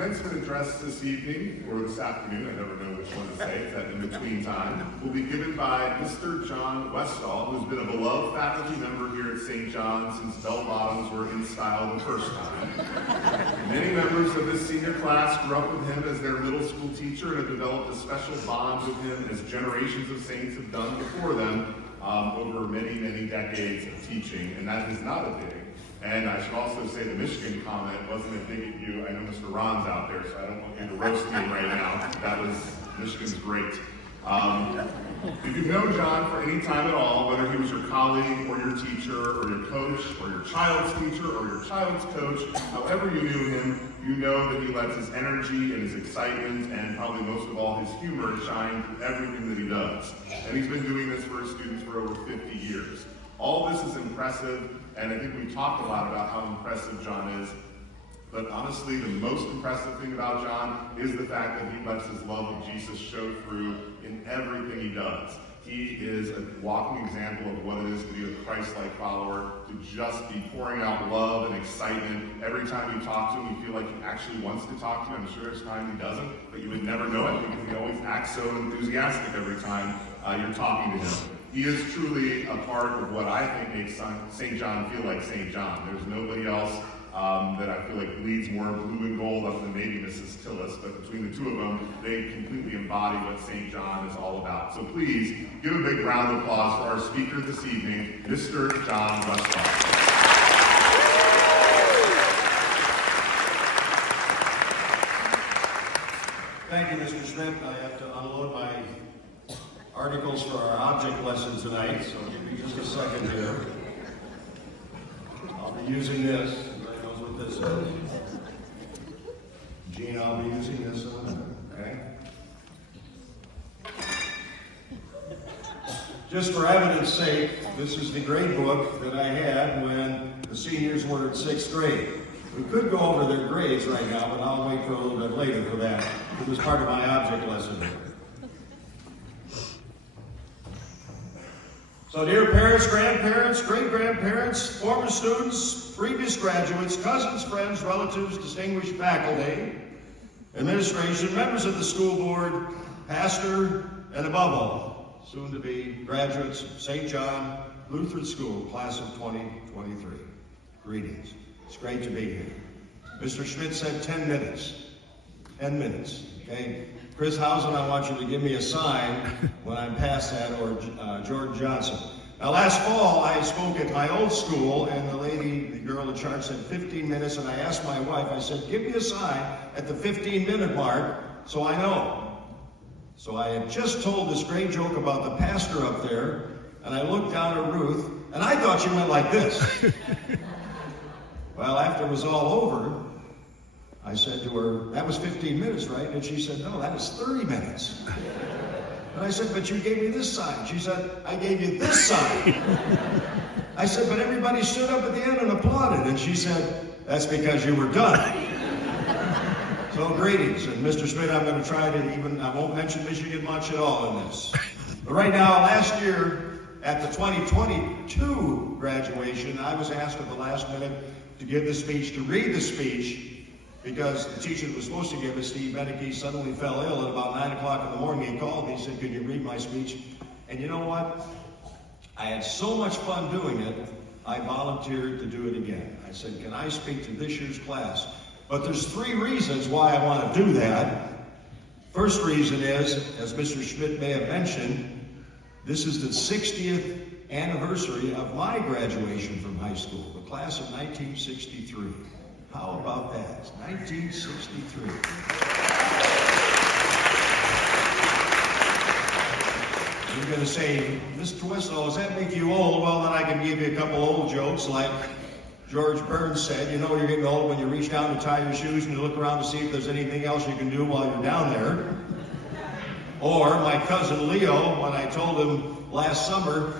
commencement address this evening, or this afternoon, I never know which one to say, it's that in-between time, will be given by Mr. John Westol, who's been a beloved faculty member here at St. John since bell bottoms were in style the first time. Many members of this senior class grew up with him as their middle school teacher and have developed a special bond with him as generations of saints have done before them over many, many decades of teaching, and that is not a dig. And I should also say the Michigan comment wasn't a dig at you. I know Mr. Ron's out there, so I don't want you to roast me right now. That was, Michigan's great. If you've known John for any time at all, whether he was your colleague or your teacher or your coach or your child's teacher or your child's coach, however you knew him, you know that he lets his energy and his excitement and probably most of all his humor shine through everything that he does. And he's been doing this for his students for over 50 years. All this is impressive, and I think we talked a lot about how impressive John is. But honestly, the most impressive thing about John is the fact that he lets his love of Jesus show through in everything he does. He is a walking example of what it is to be a Christ-like follower, to just be pouring out love and excitement. Every time you talk to him, you feel like he actually wants to talk to you. I'm sure there's times he doesn't, but you would never know it because he always acts so enthusiastic every time you're talking to him. He is truly a part of what I think makes St. John feel like St. John. There's nobody else that I feel like bleeds more blue and gold other than maybe Mrs. Tillis, but between the two of them, they completely embody what St. John is all about. So please, give a big round of applause for our speaker this evening, Mr. John Westol. Thank you, Mr. Schmidt. I have to unload my articles for our object lesson tonight, so give me just a second here. I'll be using this. Everybody knows what this is. Gene, I'll be using this one, okay? Just for evidence sake, this is the grade book that I had when the seniors were in 6th grade. We could go over their grades right now, but I'll wait for a little bit later for that. It was part of my object lesson. So dear parents, grandparents, great-grandparents, former students, previous graduates, cousins, friends, relatives, distinguished faculty, administration, members of the school board, pastor, and above all, soon to be graduates of St. John Lutheran School, class of 2023. Greetings. It's great to be here. Mr. Schmidt said 10 minutes. 10 minutes, okay? Chris Housen, I want you to give me a sign when I'm past that, or George Johnson. Now, last fall, I spoke at my old school, and the girl in charge said 15 minutes, and I asked my wife, I said, give me a sign at the 15-minute mark so I know. So I had just told this great joke about the pastor up there, and I looked down at Ruth, and I thought she went like this. Well, after it was all over, I said to her, that was 15 minutes, right? And she said, no, that was 30 minutes. And I said, but you gave me this sign. She said, I gave you this sign. I said, but everybody stood up at the end and applauded. And she said, that's because you were done. So greetings. And Mr. Schmidt, I'm going to try to I won't mention Michigan much at all in this. But right now, last year, at the 2022 graduation, I was asked at the last minute to give the speech, to read the speech, because the teacher that was supposed to give it, Steve Beneke, suddenly fell ill at about 9 o'clock in the morning. He called me, he said, can you read my speech? And you know what? I had so much fun doing it, I volunteered to do it again. I said, can I speak to this year's class? But there's 3 reasons why I want to do that. First reason is, as Mr. Schmidt may have mentioned, this is the 60th anniversary of my graduation from high school, the class of 1963. How about that? It's 1963. You're going to say, Mr. Westol, does that make you old? Well, then I can give you a couple old jokes like George Burns said, you know you're getting old when you reach down to tie your shoes and you look around to see if there's anything else you can do while you're down there. Or my cousin Leo, when I told him last summer,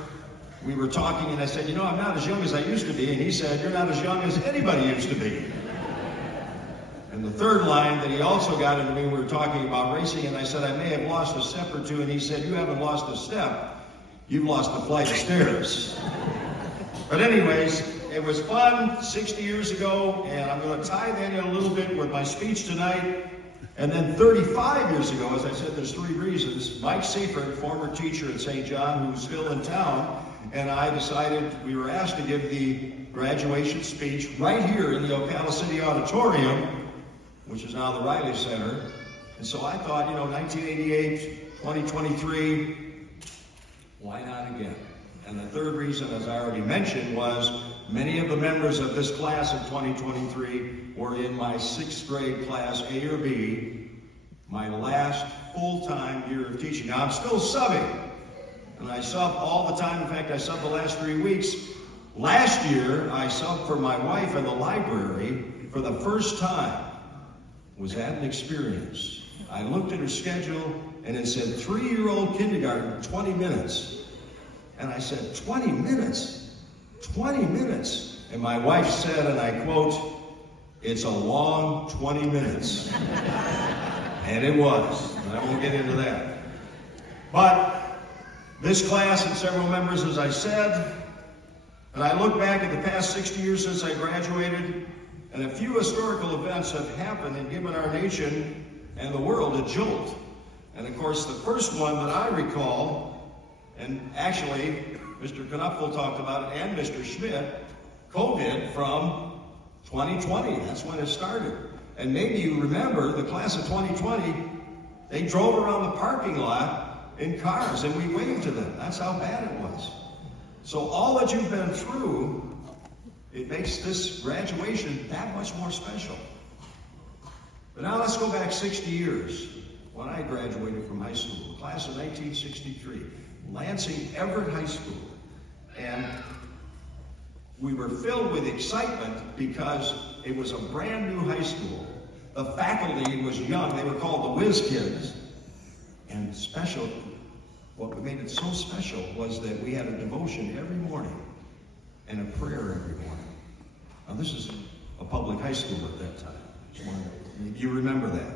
we were talking and I said, you know, I'm not as young as I used to be. And he said, you're not as young as anybody used to be. And the third line that he also got into me, we were talking about racing, and I said, I may have lost a step or two, and he said, you haven't lost a step, you've lost a flight of stairs. But anyways, it was fun 60 years ago, and I'm going to tie that in a little bit with my speech tonight. And then 35 years ago, as I said, there's three reasons. Mike Seifert, former teacher at St. John, who's still in town, and I decided we were asked to give the graduation speech right here in the Ocala City Auditorium, which is now the Riley Center. And so I thought, 1988, 2023, why not again? And the third reason, as I already mentioned, was many of the members of this class in 2023 were in my 6th grade class, A or B, my last full-time year of teaching. Now, I'm still subbing, and I sub all the time. In fact, I subbed the last 3 weeks. Last year, I subbed for my wife in the library for the first time. Was that an experience? I looked at her schedule, and it said 3-year-old kindergarten, 20 minutes. And I said, 20 minutes? 20 minutes? And my wife said, and I quote, "It's a long 20 minutes." And it was, and I won't get into that. But this class and several members, as I said, and I look back at the past 60 years since I graduated, and a few historical events have happened and given our nation and the world a jolt. And of course, the first one that I recall, and actually, Mr. Knupfel talked about it, and Mr. Schmidt, COVID from 2020. That's when it started. And maybe you remember the class of 2020, they drove around the parking lot in cars, and we waved to them. That's how bad it was. So all that you've been through, it makes this graduation that much more special. But now let's go back 60 years when I graduated from high school, the class of 1963. Lansing Everett High School. And we were filled with excitement because it was a brand new high school. The faculty was young. They were called the Whiz Kids. And special, what made it so special was that we had a devotion every morning and a prayer every morning. Now this is a public high school at that time. You remember that.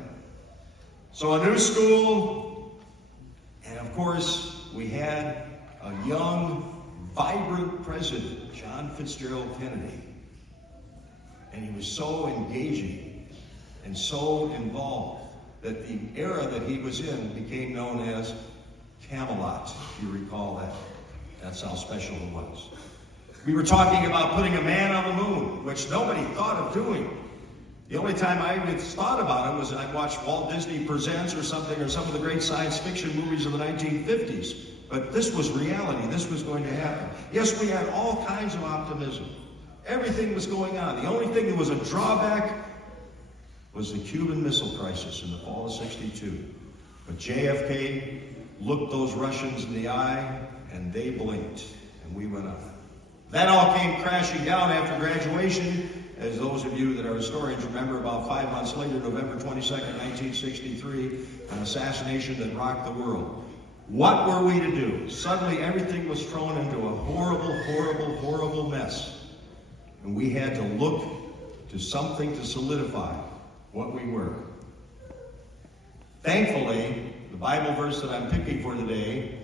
So a new school, and of course, we had a young, vibrant president, John Fitzgerald Kennedy. And he was so engaging and so involved that the era that he was in became known as Camelot, if you recall that. That's how special it was. We were talking about putting a man on the moon, which nobody thought of doing. The only time I even thought about it was I watched Walt Disney Presents or something, or some of the great science fiction movies of the 1950s. But this was reality. This was going to happen. Yes, we had all kinds of optimism. Everything was going on. The only thing that was a drawback was the Cuban Missile Crisis in the fall of '62. But JFK looked those Russians in the eye, and they blinked, and we went on. That all came crashing down after graduation. As those of you that are historians remember, about 5 months later, November 22nd, 1963, an assassination that rocked the world. What were we to do? Suddenly everything was thrown into a horrible, horrible, horrible mess. And we had to look to something to solidify what we were. Thankfully, the Bible verse that I'm picking for today,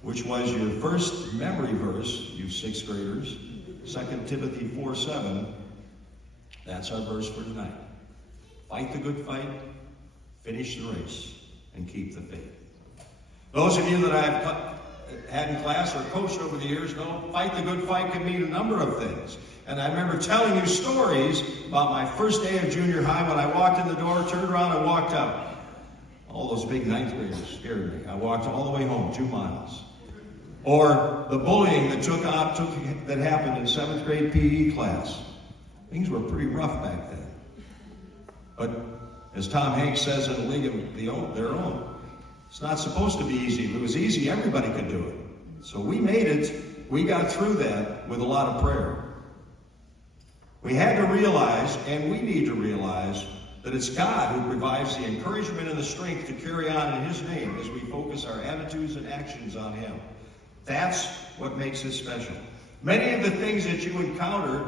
which was your first memory verse, you 6th graders, 2 Timothy 4:7, that's our verse for tonight. Fight the good fight, finish the race, and keep the faith. Those of you that I've had in class or coached over the years know fight the good fight can mean a number of things. And I remember telling you stories about my first day of junior high when I walked in the door, turned around, and walked out. All those big 9th graders scared me. I walked all the way home, 2 miles. Or the bullying that that happened in 7th grade PE class. Things were pretty rough back then. But as Tom Hanks says in A League of Their Own, it's not supposed to be easy. If it was easy, everybody could do it. So we made it. We got through that with a lot of prayer. We had to realize, and we need to realize, that it's God who provides the encouragement and the strength to carry on in His name as we focus our attitudes and actions on Him. That's what makes it special. Many of the things that you encounter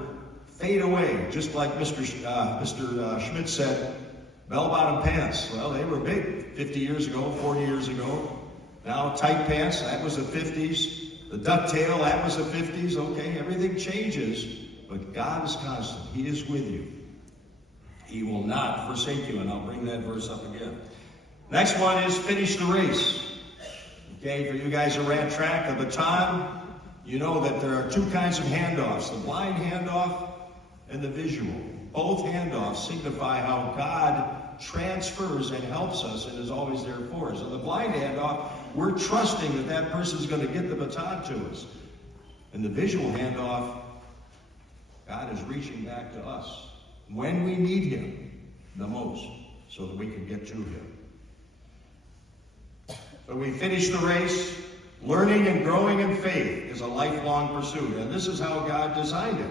fade away, just like Mr. Schmidt said, bell-bottom pants. Well, they were big 50 years ago, 40 years ago. Now tight pants, that was the 50s. The ducktail, that was the 50s. Okay, everything changes. but God is constant. He is with you. He will not forsake you, and I'll bring that verse up again. Next one is finish the race. Okay, for you guys who ran track, the baton, you know that there are two kinds of handoffs, the blind handoff and the visual. Both handoffs signify how God transfers and helps us and is always there for us. In the blind handoff, we're trusting that that person's going to get the baton to us. In the visual handoff, God is reaching back to us when we need him the most so that we can get to him. So we finish the race. Learning and growing in faith is a lifelong pursuit, and this is how God designed it.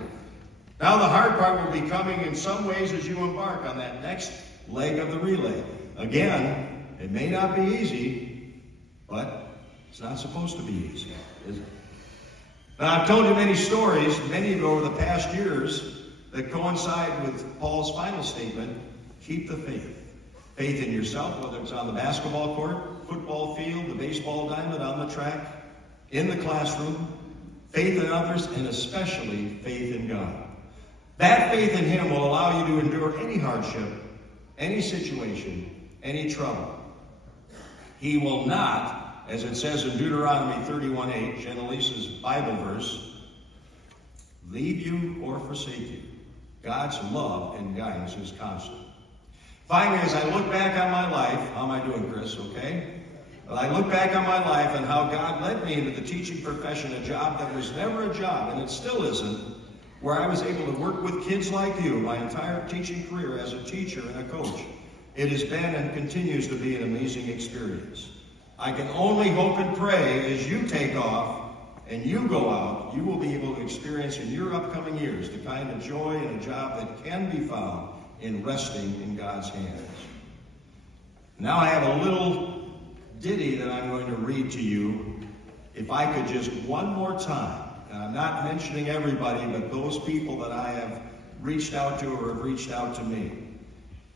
Now the hard part will be coming in some ways as you embark on that next leg of the relay. Again, it may not be easy, but it's not supposed to be easy, is it? Now I've told you many stories, many of you over the past years, that coincide with Paul's final statement, keep the faith. Faith in yourself, whether it's on the basketball court, football field, the baseball diamond, on the track, in the classroom, faith in others, and especially faith in God. That faith in him will allow you to endure any hardship, any situation, any trouble. He will not, as it says in Deuteronomy 31:8, Jennalisa's Bible verse, leave you or forsake you. God's love and guidance is constant. Finally, as I look back on my life, how am I doing, Chris, okay? Well, I look back on my life and how God led me into the teaching profession, a job that was never a job, and it still isn't, where I was able to work with kids like you my entire teaching career as a teacher and a coach. It has been and continues to be an amazing experience. I can only hope and pray as you take off and you go out, you will be able to experience in your upcoming years the kind of joy in a job that can be found in resting in God's hands. Now I have a little ditty that I'm going to read to you. If I could just one more time, and I'm not mentioning everybody, but those people that I have reached out to or have reached out to me.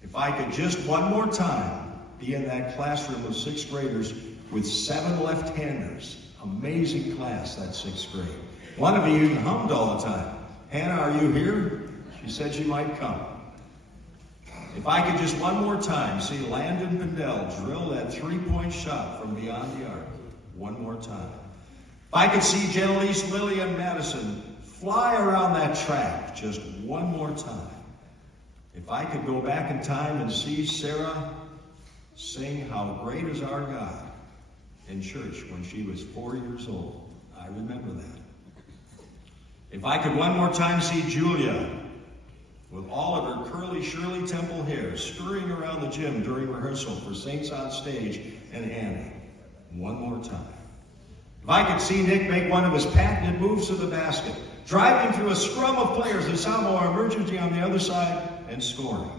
If I could just one more time be in that classroom of sixth graders with 7 left-handers. Amazing class, that sixth grade. One of you even hummed all the time. Hannah, are you here? She said she might come. If I could just one more time see Landon Pindell drill that 3-point shot from beyond the arc. One more time. If I could see Jennalise Lillian Madison fly around that track just one more time. If I could go back in time and see Sarah sing How Great Is Our God in church when she was 4 years old. I remember that. If I could one more time see Julia with all of her curly Shirley Temple hair scurrying around the gym during rehearsal for Saints on Stage and Annie. One more time. If I could see Nick make one of his patented moves to the basket, driving through a scrum of players and Samoa emergency on the other side and scoring.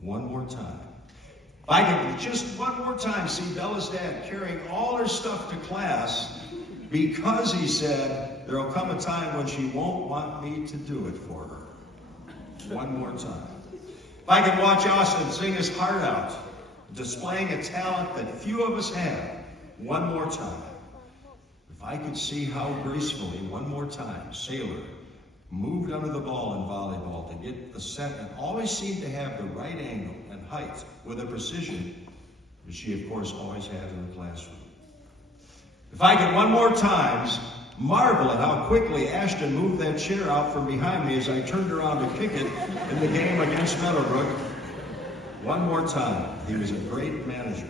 One more time. If I could just one more time see Bella's dad carrying all her stuff to class because he said there'll come a time when she won't want me to do it for her. One more time. If I could watch Austin sing his heart out, displaying a talent that few of us have. One more time. If I could see how gracefully, one more time, Sailor moved under the ball in volleyball to get the set and always seemed to have the right angle and height with a precision that she, of course, always had in the classroom. If I could one more time marvel at how quickly Ashton moved that chair out from behind me as I turned around to kick it in the game against Meadowbrook. One more time, he was a great manager.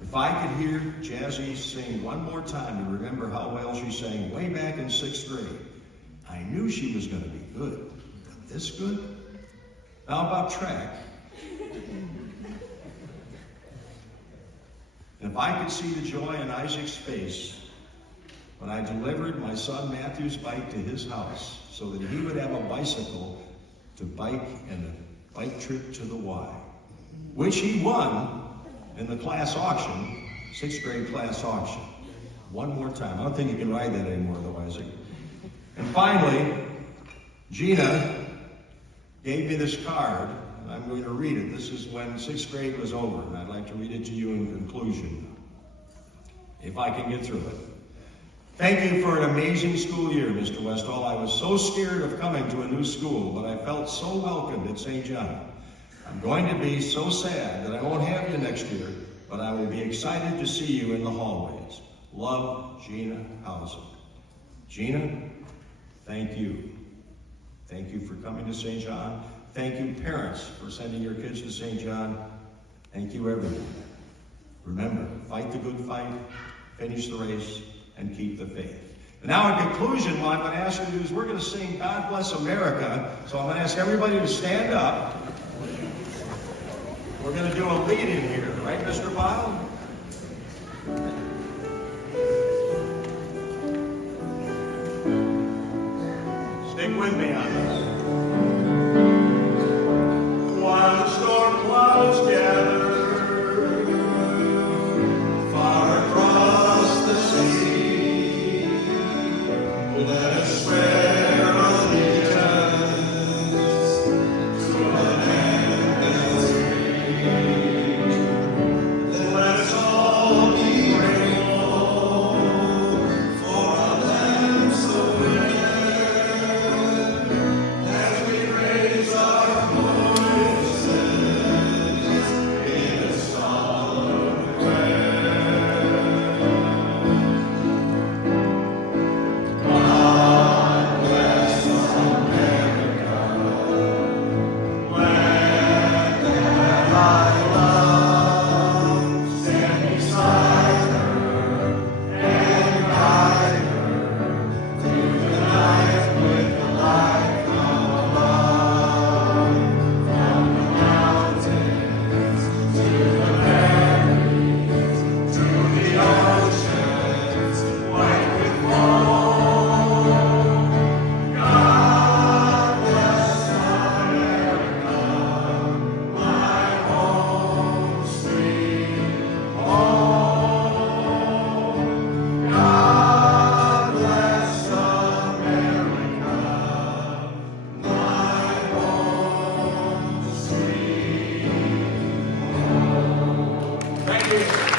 If I could hear Jazzy sing one more time to remember how well she sang way back in 6th grade, I knew she was going to be good. But this good? Now about track. And if I could see the joy in Isaac's face when I delivered my son Matthew's bike to his house so that he would have a bicycle to bike and a bike trip to the Y, which he won in the class auction, 6th grade class auction. One more time. I don't think you can ride that anymore though, Isaac. And finally, Gina gave me this card, and I'm going to read it. This is when 6th grade was over, and I'd like to read it to you in conclusion, if I can get through it. Thank you for an amazing school year, Mr. Westall. I was so scared of coming to a new school, but I felt so welcomed at St. John. I'm going to be so sad that I won't have you next year, but I will be excited to see you in the hallways. Love, Gina Hauser. Gina, thank you. Thank you for coming to St. John. Thank you, parents, for sending your kids to St. John. Thank you, everyone. Remember, fight the good fight, finish the race, and keep the faith. And now, in conclusion, what I'm going to ask you to do is we're going to sing God Bless America. So I'm going to ask everybody to stand up. We're going to do a lead-in here, right, Mr. Bile? Stick with me on this. While the storm clouds gather far across the sea, let us swear allegiance to a land that's free. Let us all be grateful for a land so rare as we raise our voices in a solemn prayer. God bless America, land that I love. Stand beside her and guide her through the night with the light from above. From the mountains to the valleys, to the oceans white with foam. God bless America, my home sweet home. God bless America, my home sweet home. Thank you.